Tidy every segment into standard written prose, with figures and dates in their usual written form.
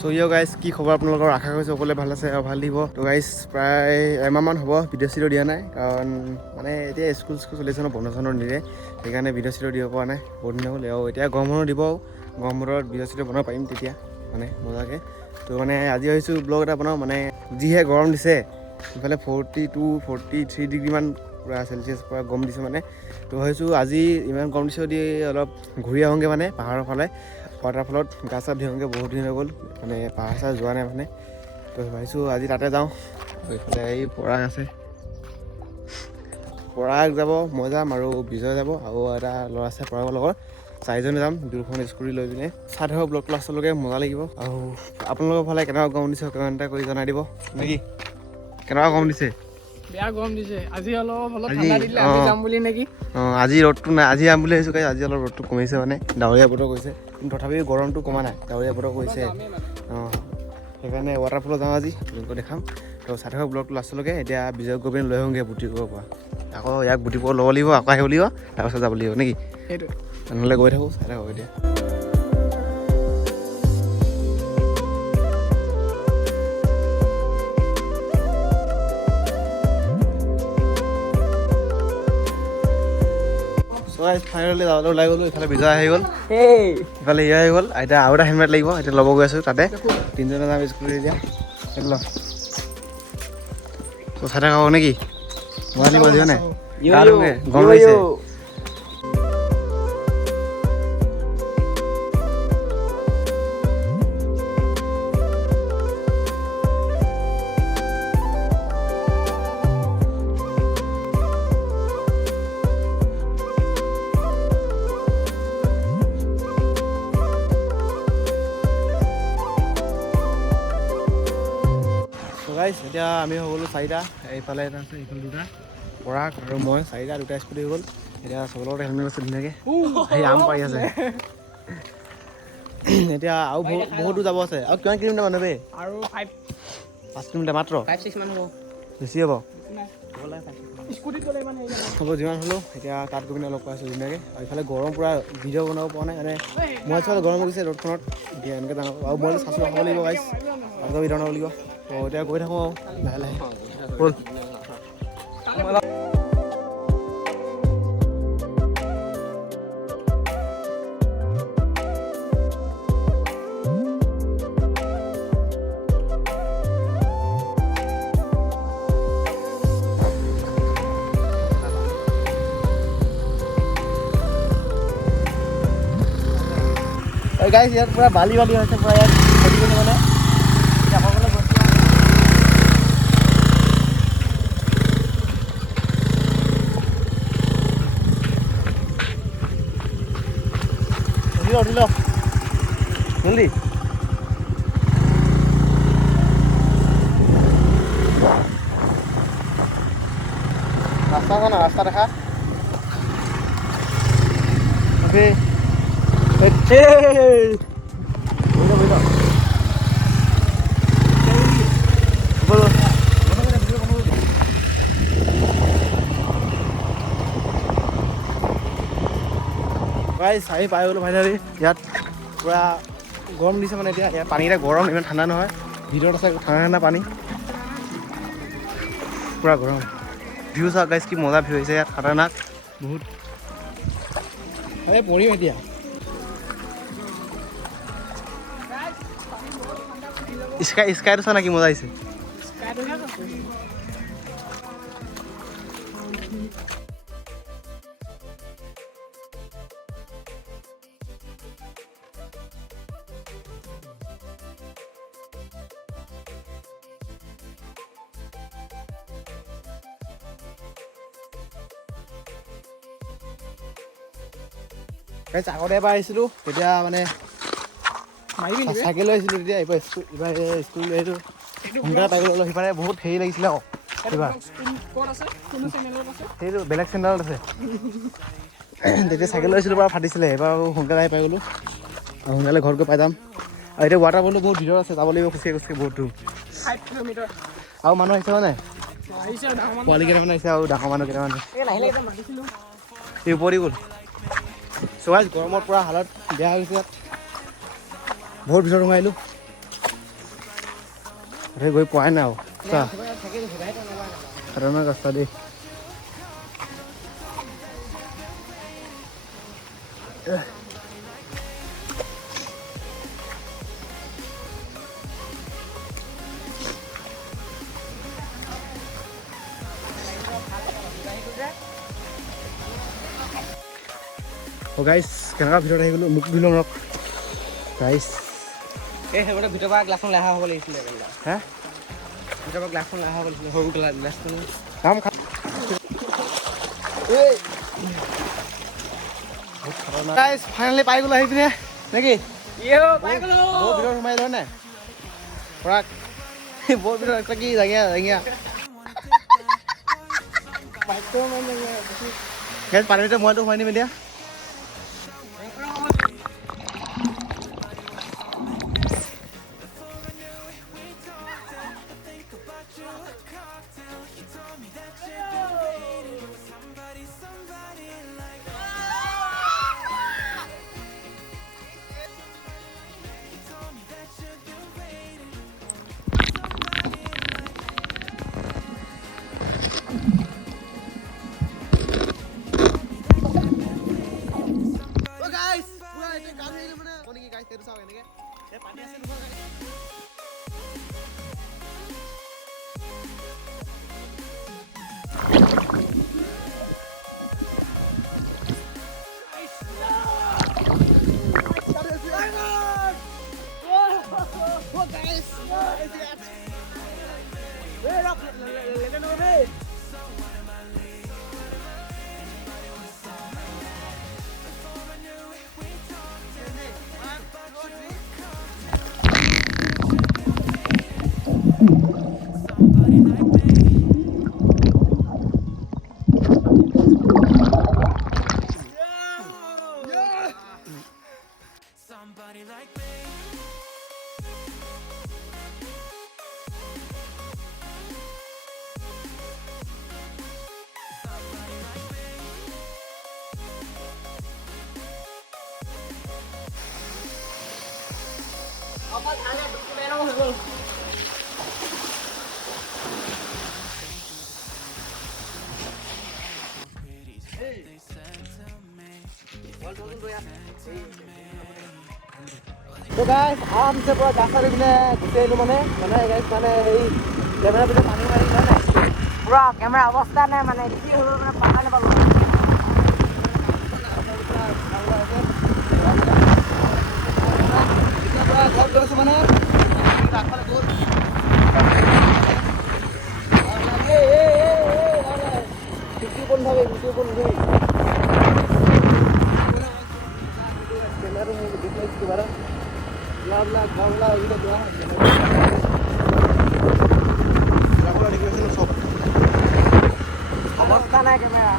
so guys কি খবৰ আপোনালোকৰ আশা কৰিছোঁ সকলোৱে ভাল আছে আৰু ভাল দিব তো গাইজ প্ৰায় এমাহমান হ'ব ভিডিঅ' চিডিঅ' দিয়া নাই কাৰণ মানে এতিয়া স্কুল চলিছে ন বন্ধ চন্ধ নিদিয়ে সেইকাৰণে ভিডিঅ' চিডিঅ' দিব পৰা নাই বহুত দিন হ'ল আৰু এতিয়া গৰম বন্ধ দিব গৰম বন্ধত ভিডিঅ' চিডিঅ' বনাব পাৰিম তেতিয়া মানে মজাকৈ তো মানে আজি ভাবিছোঁ ব্লগ এটা বনাওঁ মানে যিহে গৰম দিছে ইফালে 42-43 ডিগ্ৰীমান পূৰা চেলচিয়াছ পূৰা গৰম দিছে মানে তো ভাবিছোঁ আজি ইমান গৰম দিছে যদি অলপ ঘূৰি আহোঁগৈ মানে পাহাৰৰ ফালে ৱাটাৰফলত গা চা ধুওঁগৈ বহুত দিন হৈ গ'ল মানে পাহাৰ চাহাৰ যোৱা নাই মানে তো ভাবিছোঁ আজি তাতে যাওঁ এইফালে এই পৰাগ আছে পৰাগ যাব মই যাম আৰু বিজয় যাব আৰু এটা ল'ৰা আছে পৰাগৰ লগৰ চাৰিজনে যাম দুখন স্কুটি লৈ পিনে চাই থাকক ব্লগ ক্লাছলৈকে মজা লাগিব আৰু আপোনালোকৰ ফালে কেনেকুৱা গৰম দিছে কমেণ্ট এটা কৰি জনাই দিব নেকি কেনেকুৱা গৰম দিছে বেয়া গৰম দিছে আজি অলপ ঠাণ্ডা দিলে আজি যাম বুলি নেকি আজি ৰ'দটো নাই আজি যাম বুলি ভাবিছোঁ আজি অলপ ৰ'দটো কমিছে মানে ডাৱৰীয়া বতৰ কৰিছে কিন্তু তথাপিও গৰমটো কমা নাই ডাৱৰীয়া বতৰ কৰিছে সেইকাৰণে ৱাটাৰফলত যাওঁ আজি আপোনালোকক দেখাম তো চাই থাকক ব্লগটো লাষ্টলৈকে এতিয়া বিজয় গৈ পিনে লৈ আহোঁগৈ বুটিবৰ পৰা আকৌ ইয়াক বুটিবৰ ল'ব লাগিব আকৌ আহিব লাগিব তাৰপাছত যাব লাগিব নেকি সেইটো নহ'লে গৈ থাকোঁ চাই থাকক এতিয়া ফাইনেলি যাবলৈ ওলাই গ'লোঁ ইফালে বিজয় আহি গ'ল ইফালে ইয়ে আহি গ'ল এতিয়া আৰু এটা হেলমেট লাগিব এতিয়া ল'ব গৈ আছোঁ তাতে তিনিজনে যাম স্কুটি এতিয়া সেইটো ল তো চাই থাকক নেকি গুৱাহাটী বাজিব নাই গৰম লাগিছে এতিয়া আমি হৈ গ'লোঁ চাৰিটা এইফালে এটা আছে এইফালে দুটা পৰাগ আৰু মই দুটা স্কুটি হৈ গ'ল এতিয়া চবৰ লগতে হেলমেট আছে ধুনীয়াকৈ সেই আম পাৰি আছে এতিয়া আৰু বহুত দূৰ যাব আছে আৰু কিমান কিলোমিটাৰ মানুহ বে আৰু 5 কিলোমিটাৰ মাত্ৰ 5-6 মান হ'ব বেছি হ'ব স্কুটিত গ'লে ইমান হ'ব যিমান হ'লেও এতিয়া তাত গৈ পিনে লগ পাইছোঁ ধুনীয়াকৈ আৰু ইফালে গৰম পূৰা ভিডিঅ' বনাব পৰা নাই মানে মই চোৱা গৰম লাগিছে ৰ'দখনত এতিয়া এনেকৈ ডাঙৰ আৰু মই চাচু খাব লাগিব গাইছ ভালকৈ ভিডিঅ' বনাব লাগিব তো এতিয়া গৈ থাকোঁ আৰু লাহে লাহে ব'ল গাইছ ইয়াত পূৰা বালি হৈছে পূৰা ইয়াত খেলি পিনে মানে যাবলৈ উঠি ল জলদি ৰাস্তা দেখা চাৰি পাই গ'লোঁ ফাইনেলি ইয়াত পূৰা গৰম দিছে মানে এতিয়া ইয়াত পানীকেইটা গৰম ইমান ঠাণ্ডা নহয় ভিতৰত আছে ঠাণ্ডা পানী পূৰা গৰম ভিউ চাওক গাইছ কি মজা ভিউ হৈছে ইয়াত খাতাৰনাক বহুত পৰিম এতিয়া স্কাইটো চোৱা না কি মজা আহিছে আগতে এবাৰ আহিছিলোঁ তেতিয়া মানে চাইকেল লৈ আহিছিলোঁ তেতিয়া এইবাৰ স্কুল এইটো সোনকালে পাই গ'লোঁ সিফালে বহুত হেৰি লাগিছিলে আকৌ এইবাৰ সেইটো বেলেগ চেণ্টাৰত আছে তেতিয়া চাইকেল লৈ আহিছিলোঁ বাৰু ফাটিছিলে এইবাৰ সোনকালে আহি পাই গ'লোঁ আৰু সোনকালে ঘৰত গৈ পাই যাম আৰু এতিয়া ৱাটাৰফলটো বহুত ভিতৰত আছে যাব লাগিব খোজকাঢ়ি বহুত দূৰ 5 কিলোমিটাৰ আৰু মানুহ আহিছে মানে ডাঙৰ পোৱালি কেইটামান আহিছে আৰু ডাঙৰ মানুহ কেইটামান এই ওপৰি গ'ল চোৱাইজ গৰমত পূৰা হালত বেয়া হৈ গৈছে ইয়াত বহুত ভিতৰত সোমাই আহিলোঁ সেই গৈ পোৱাই নাই আৰু চা খতৰনাক ৰাস্তা দেই গাইছ কেনেকুৱা ভিতৰত আহি গ'লো মোক ধুই লওঁ ৰখ গাইছ এই সেইগতে ভিতৰৰ পৰা গ্লাছখন লেহা হ'ব লাগিছিলে হা ভিতৰৰ পৰা গ্লাছখন লেহা হ'ব লাগিছিলে সৰু গ্লাছখন কাম খা গাইছ ফাইনেলি পাই গ'লো আহি পিনে নেকি পাই গ'লো বহুত ভিতৰত সোমাই লয় নাই পৰাগ বহুত ভিতৰত কি জাঙিয়া জাঙিয়া গাইছ পানীতে মইতো সোমাই নিম এতিয়া তো গাইছ আৰামছে পুৰা গা চা ধুই পিনে গুচি আহিলোঁ মানে গাইছ মানে এই কেমেৰা ভিতৰত পানী মাৰি হয় নাই পুৰা কেমেৰা অৱস্থা নাই মানে কি হ'লেও মানে পাহা নাপালোঁ ঘৰত গৈছোঁ মানে আগফালে গ'ল অৱস্থা নাই কেমেৰা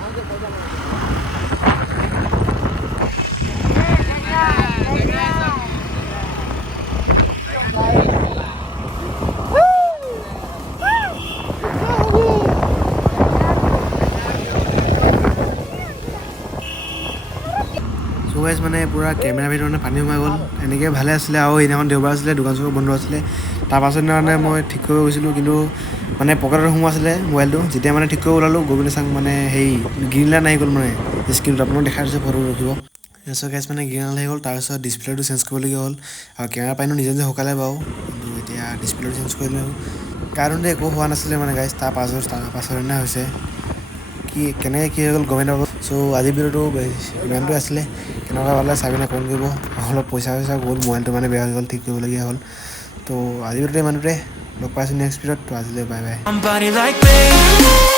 গাইছ মানে পুৰা কেমেৰা ভিতৰত মানে পানী সোমাই গ'ল এনেকৈ ভালে আছিলে আৰু সেইদিনাখন দেওবাৰ আছিলে দোকান চোকান বন্ধ আছিলে তাৰপাছত মানে মই ঠিক কৰিব গৈছিলোঁ কিন্তু মানে পকেটত সোমোৱা আছিলে মোবাইলটো যেতিয়া মানে ঠিক কৰিব ওলালোঁ গৈ পিনে চাং মানে সেই গ্ৰীণ লাইন আহি গ'ল মানে স্ক্ৰীণত আপোনালোক দেখাই দিছোঁ ফটো ৰখিব তাৰপিছত গাইছ মানে গ্ৰীণ লাইন আহি গ'ল তাৰপিছত ডিছপ্লেটো চেঞ্জ কৰিবলগীয়া হ'ল আৰু কেমেৰা পানীও নিজে নিজে শুকালে বাৰু কিন্তু এতিয়া ডিছপ্লেটো চেঞ্জ কৰিলোঁ কাৰণতে একো হোৱা নাছিলে মানে গাইছ তাৰ পাছৰ দিনা হৈছে কি কেনেকৈ কি হৈ গ'ল গমেই নাপাব চ' আজিৰ ভিডিঅ'টো ইমানটোৱে আছিলে কেনেকুৱা পালে চাই পিনে কমেণ্ট কৰিব অলপ পইচা গ'ল মোবাইলটো মানে বেয়া হৈ গ'ল ঠিক কৰিবলগীয়া হ'ল তো আজিৰ ভিডিঅ'টো ইমানটোৱে লগ পাইছোঁ নেক্সট ভিডিঅ'ত তো আজিলৈ বাই বাই